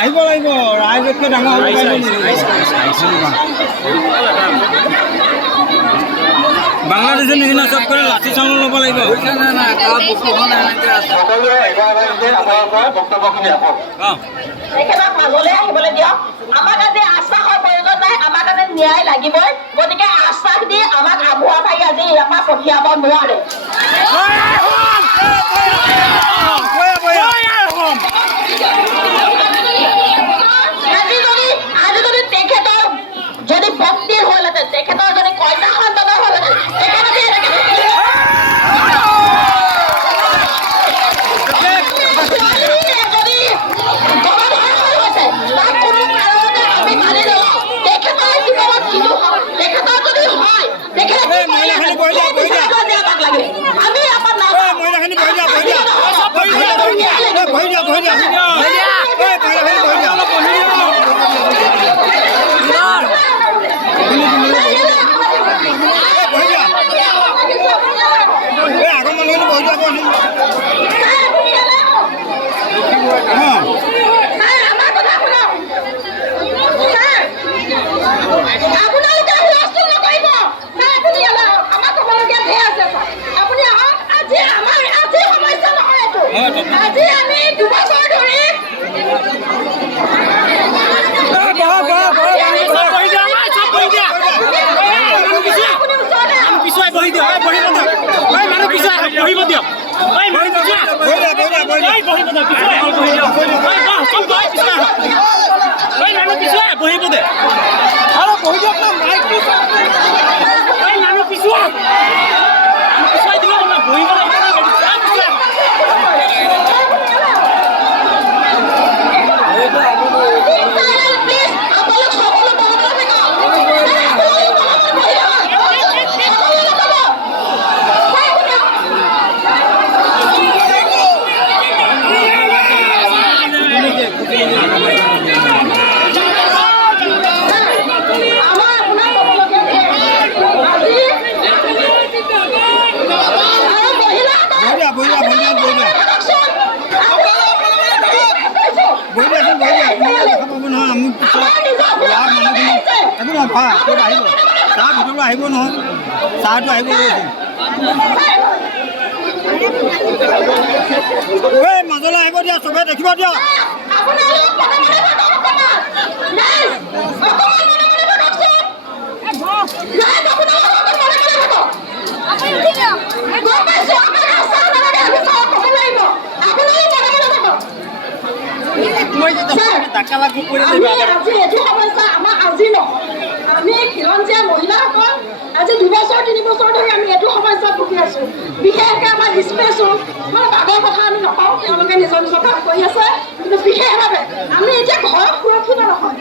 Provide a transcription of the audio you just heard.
আহিব লাগিব ৰাইজতকৈ ডাঙৰ বাংলাদেশে নিচিনা চব কৰি লাঠি চালন ল'ব লাগিব। তেখেতক মাজলৈ আহিবলৈ দিয়ক। আমাক আজি আশ্বাসৰ প্ৰয়োজন নাই, আমাক আজি ন্যায় লাগিবই। গতিকে আশ্বাস দি আমাক আগুৱা ভাই আজি ইয়াৰ পৰা পঠিয়াব নোৱাৰে। আজি যদি তেখেতৰ যদি ভক্তিৰ হ'লহেঁতেন, তেখেতৰ যদি কন্যা সন্তানৰ হ'লহেঁতেন, আমি আপনাৰ আজি আমি 2 বছৰ ধৰি আহিব নহয় চাহটো আহিব মাজলৈ আহিব দিয়া চবে দেখিব দিয়া আমি খিলঞ্জীয়া মহিলাসকল আজি 2 বছৰ 3 বছৰ ধৰি আমি এইটো সমস্যাত ভুগি আছো। বিশেষকৈ আমাৰ স্পেচো মানে বাঘৰ কথা আমি নকওঁ, তেওঁলোকে নিজৰ কাম কৰি আছে, কিন্তু বিশেষভাৱে আমি এতিয়া ঘৰত সুৰক্ষিত নহয়।